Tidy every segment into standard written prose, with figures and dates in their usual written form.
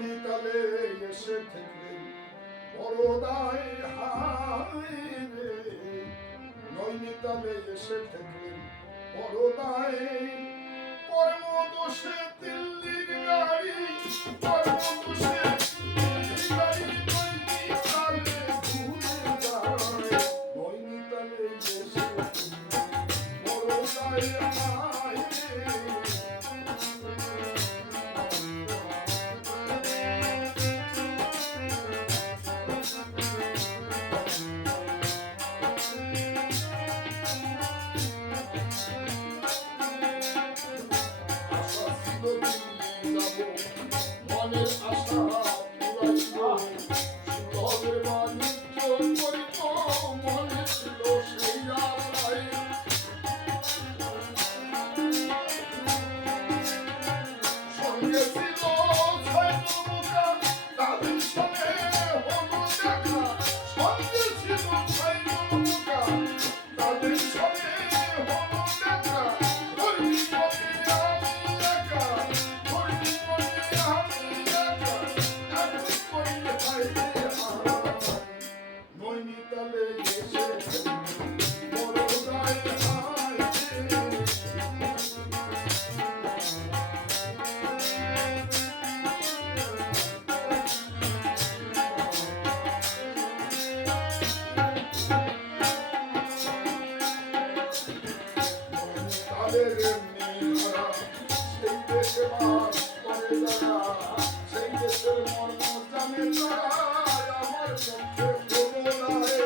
নৈনিতালে এসে ঠেকলেন বড়দাই হায় রে, নৈনিতালে এসে ঠেকলেন বড়দাই। কর্মদোষে দিল্লির গাড়ি, কর্মদোষে দিল্লির গাড়ি নৈনিতালে ঘুরে যায়, নৈনিতালে এসে বড়দাই হায় রে। মনের আশা পুরাইল, শীতলের বাণিজ্য করিব, মনে ছিল সেই আশায়। সঙ্গে ছিল ছয় নৌকা, তাদের সঙ্গে হলো দেখা, সঙ্গে ছিল ছয় নৌকা, তাদের সঙ্গে হলো দেখা। ধর্মী বলে আমি একা, ধর্মী বলে আমি একা, এখন করিলে হাইরে হায়। নৈনিতালে এসে বড়দাই হায় রে। তাদের এমনি ধরা, সেই দেশে বাস করে যারা, সেই দেশের মর্ম জানে তারা, আমার পক্ষে হলো নাই।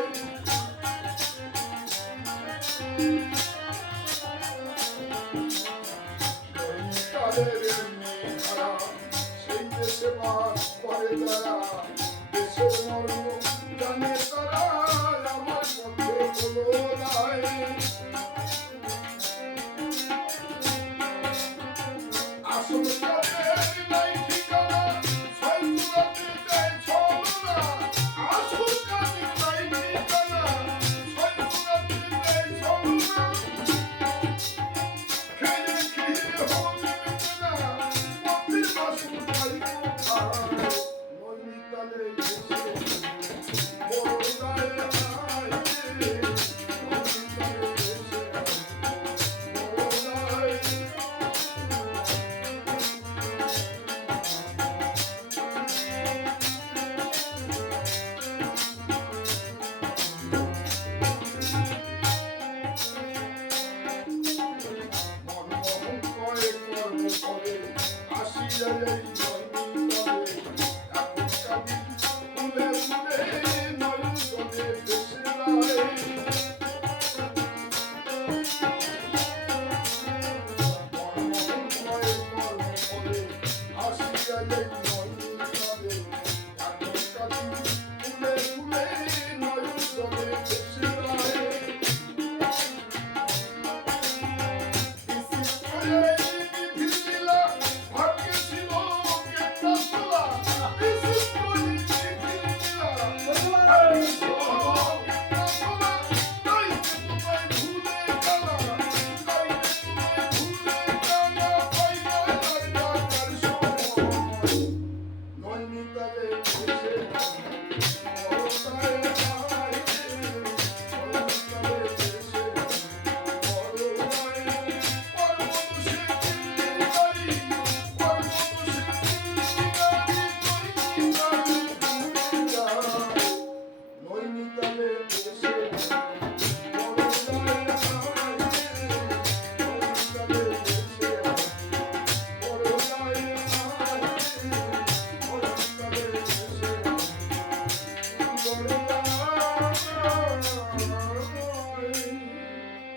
তাদের এমনি ধরা, সেই দেশে বাস করে যারা, দেশের মর্ম জানে তারা, আমার পক্ষে হলো নাই। আসল কাজের নাই ঠিকানা, ছয় চূড়াতে দেয় ছলনা, আসল কাজের নাই ঠিকানা, ছয় চূড়াতে দেয় ছলনা। খেয়ে খেয়ে হবে না, পথের বাসন পাই কোথায়, নৈনিতালে এসে বড়দাই হায় রে, নৈনিতালে এসে বড়দাই। মনমোহন কয়ে কর্ম করে আসিয়া এই নৈনিতালে, এখন কাঁদি ফুলে ফুলে নয়নজলে ভেসে যায়। মনমোহন কয়ে কর্ম করে আসিয়া এই নৈনিতালে, এখন কাঁদি ফুলে ফুলে নয়নজলে ভেসে যায়। নৈনিতালে এসে বড়দাই হায় রে, নৈনিতালে এসে বড়দাই। কর্মদোষে দিল্লির গাড়ি, কর্মদোষে দিল্লির গাড়ি নৈনিতালে ঘুরে যায়, নৈনিতালে এসে